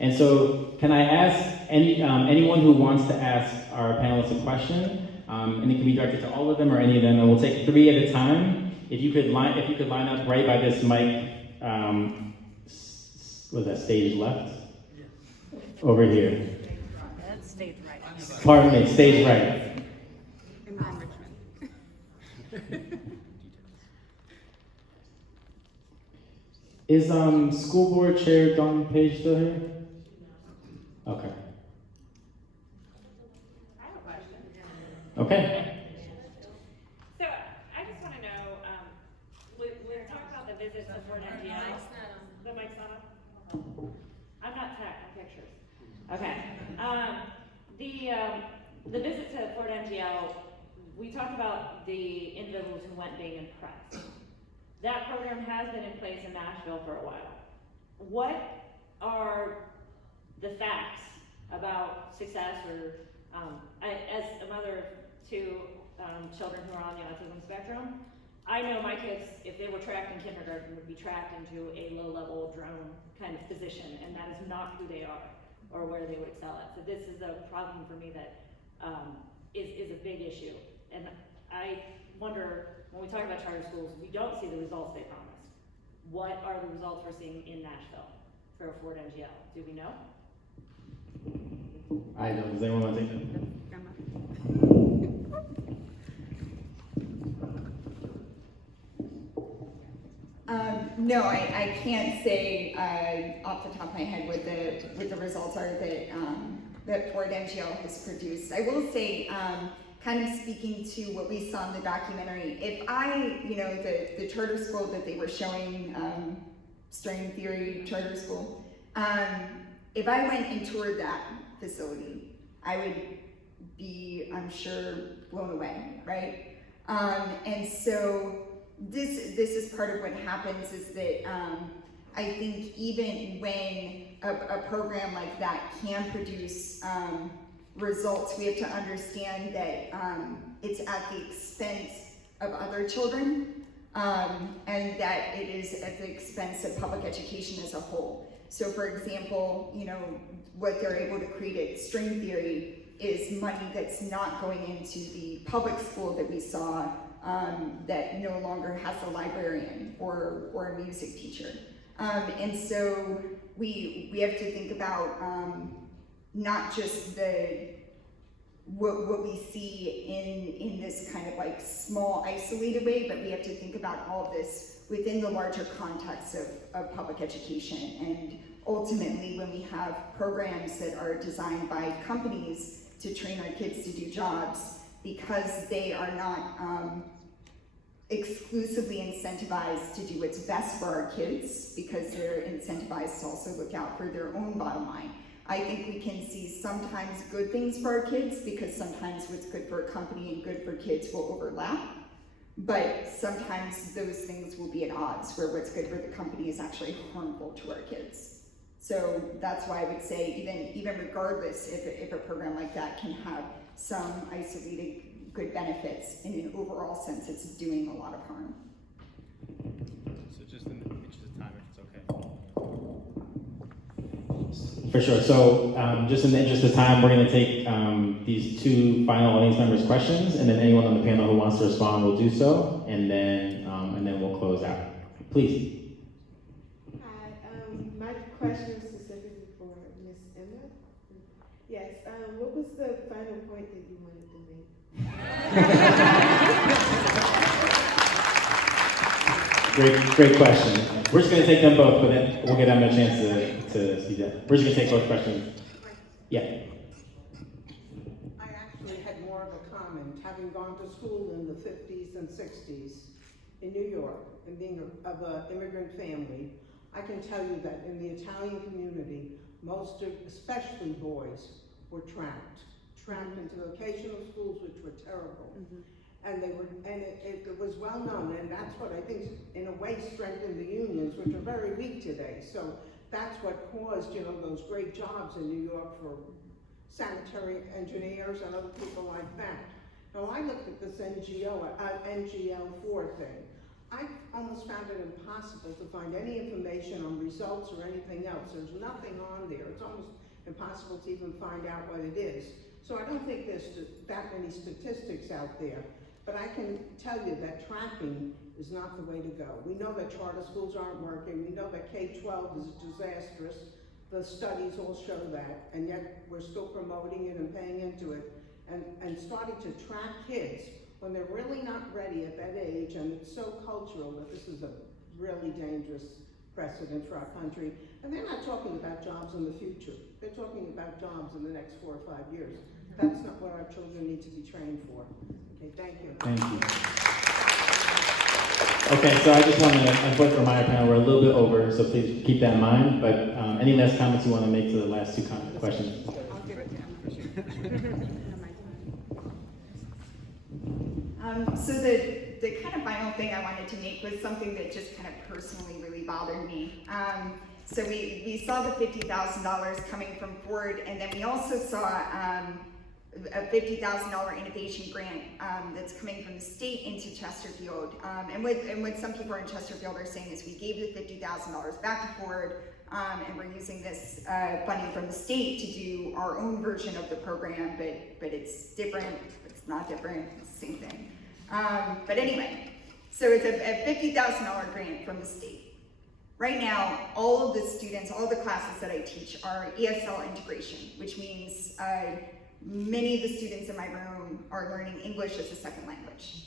And so can I ask anyone who wants to ask our panelists a question, and it can be directed to all of them or any of them, and we'll take 3 at a time. If you could line up right by this mic, was that stage left? Over here. That's stage right. Pardon me, stage right. Is school board chair Dawn Page still here? Okay. I have a question. Okay. So I just want to know, we're talking about the visits to Fort MGL. The mic's not on? I'm not tech, I'm pictures. Okay. The visit to Fort MGL, we talked about the individuals who went being impressed. That program has been in place in Nashville for a while. What are the facts about success, or as a mother of 2 children who are on the autism spectrum, I know my kids, if they were tracked in kindergarten, would be tracked into a low-level drone kind of position, and that is not who they are or where they would excel at. So this is a problem for me that is a big issue. And I wonder, when we talk about charter schools, we don't see the results they promised. What are the results we're seeing in Nashville for Fort MGL? Do we know? I know. Does anyone want to take that? No, I can't say off the top of my head what the results are that Fort MGL has produced. I will say, kind of speaking to what we saw in the documentary, if the charter school that they were showing, string theory charter school, if I went and toured that facility, I would be, I'm sure, blown away, right? And so this is part of what happens is that I think even when a program like that can produce results, we have to understand that it's at the expense of other children, and that it is at the expense of public education as a whole. So for example, what they're able to create at string theory is money that's not going into the public school that we saw that no longer has a librarian or a music teacher. And so we have to think about not just what we see in this kind of like small isolated way, but we have to think about all of this within the larger context of public education. And ultimately, when we have programs that are designed by companies to train our kids to do jobs, because they are not exclusively incentivized to do what's best for our kids, because they're incentivized to also look out for their own bottom line. I think we can see sometimes good things for our kids, because sometimes what's good for a company and good for kids will overlap. But sometimes those things will be at odds, where what's good for the company is actually harmful to our kids. So that's why I would say, even regardless if a program like that can have some isolated good benefits, in an overall sense, it's doing a lot of harm. So just in the interest of time, if it's okay. For sure. So just in the interest of time, we're going to take these 2 final audience members' questions, and then anyone on the panel who wants to respond will do so, and then we'll close out. Please. Hi. My question is specifically for Ms. Emma. Yes. What was the final point that you wanted to make? Great question. We're just going to take them both, but then we'll give them a chance to see that. We're just going to take both questions. Yeah. I actually had more of a comment, having gone to school in the 50s and 60s in New York, and being of an immigrant family. I can tell you that in the Italian community, especially boys, were trapped into vocational schools, which were terrible. Mm-hmm. And it was well known, and that's what I think, in a way, strengthened the unions, which are very weak today. So that's what caused, those great jobs in New York for sanitary engineers and other people like that. Now, I looked at this NGL4 thing. I almost found it impossible to find any information on results or anything else. There's nothing on there. It's almost impossible to even find out what it is. So I don't think there's that many statistics out there. But I can tell you that tracking is not the way to go. We know that charter schools aren't working. We know that K-12 is disastrous. The studies all show that, and yet we're still promoting it and paying into it. And starting to track kids when they're really not ready at that age, and it's so cultural that this is a really dangerous precedent for our country. And they're not talking about jobs in the future. They're talking about jobs in the next 4 or 5 years. That's not what our children need to be trained for. Okay, thank you. Thank you. Okay, so I just want to, unfortunately, remind our panel we're a little bit over, so please keep that in mind. But any last comments you want to make to the last two questions? I'll give it to him. So the kind of final thing I wanted to make was something that just kind of personally really bothered me. So we saw the $50,000 coming from Ford, and then we also saw a $50,000 innovation grant that's coming from the state into Chesterfield. And what some people in Chesterfield are saying is we gave the $50,000 back to Ford, and we're using this funding from the state to do our own version of the program, but it's different, it's not different, it's the same thing. But anyway, so it's a $50,000 grant from the state. Right now, all of the students, all the classes that I teach are ESL integration, which means many of the students in my room are learning English as a second language.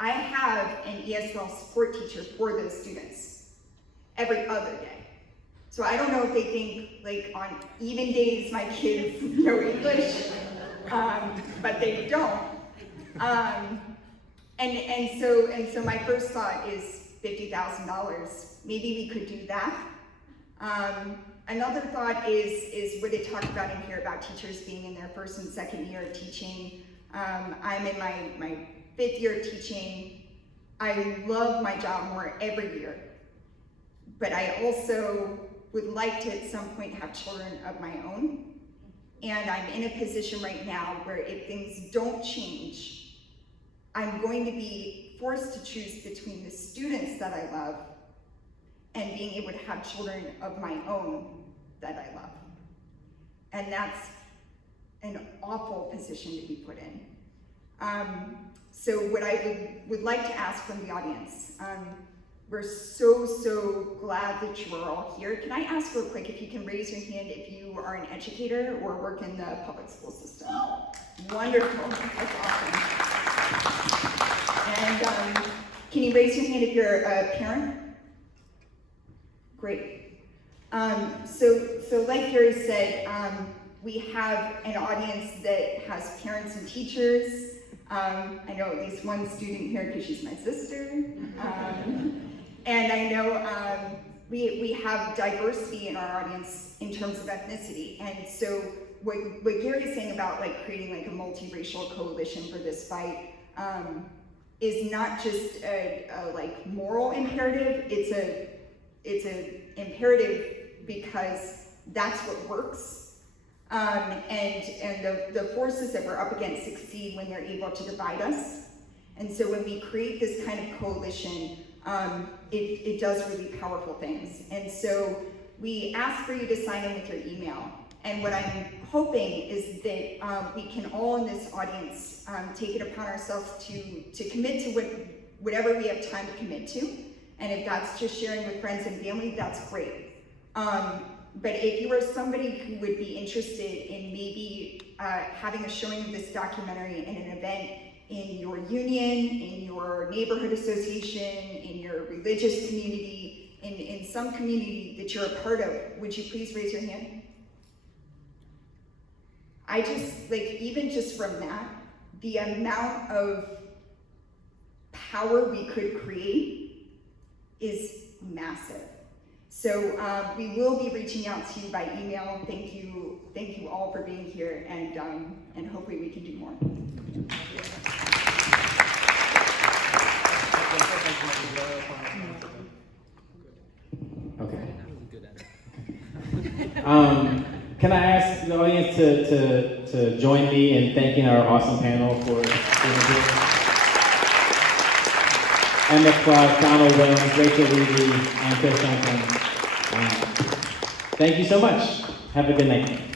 I have an ESL support teacher for those students every other day. So I don't know if they think, like, on even days my kids know English, but they don't. And so my first thought is $50,000. Maybe we could do that. Another thought is what they talked about in here about teachers being in their first and second year of teaching. I'm in my 5th year of teaching. I love my job more every year, but I also would like to at some point have children of my own. And I'm in a position right now where if things don't change, I'm going to be forced to choose between the students that I love and being able to have children of my own that I love. And that's an awful position to be put in. So what I would like to ask from the audience, we're so glad that you are all here. Can I ask real quick if you can raise your hand if you are an educator or work in the public school system? Wonderful, that's awesome. And can you raise your hand if you're a parent? Great. So like Gary said, we have an audience that has parents and teachers. I know at least one student here because she's my sister. And I know we have diversity in our audience in terms of ethnicity. And so what Gary's saying about like creating like a multiracial coalition for this fight is not just a like moral imperative, it's an imperative because that's what works. And the forces that we're up against succeed when they're able to divide us. And so when we create this kind of coalition, it does really powerful things. And so we ask for you to sign in with your email. And what I'm hoping is that we can all in this audience take it upon ourselves to commit to whatever we have time to commit to. And if that's just sharing with friends and family, that's great. But if you are somebody who would be interested in maybe having a showing of this documentary in an event in your union, in your neighborhood association, in your religious community, in some community that you're a part of, would you please raise your hand? I just, like, even just from that, the amount of power we could create is massive. So we will be reaching out to you by email. Thank you all for being here, and hopefully we can do more. Okay. Can I ask the audience to join me in thanking our awesome panel for being here? Emma Clark, Donald Wilms, Rachel Levy, and Chris Duncombe. Thank you so much. Have a good night.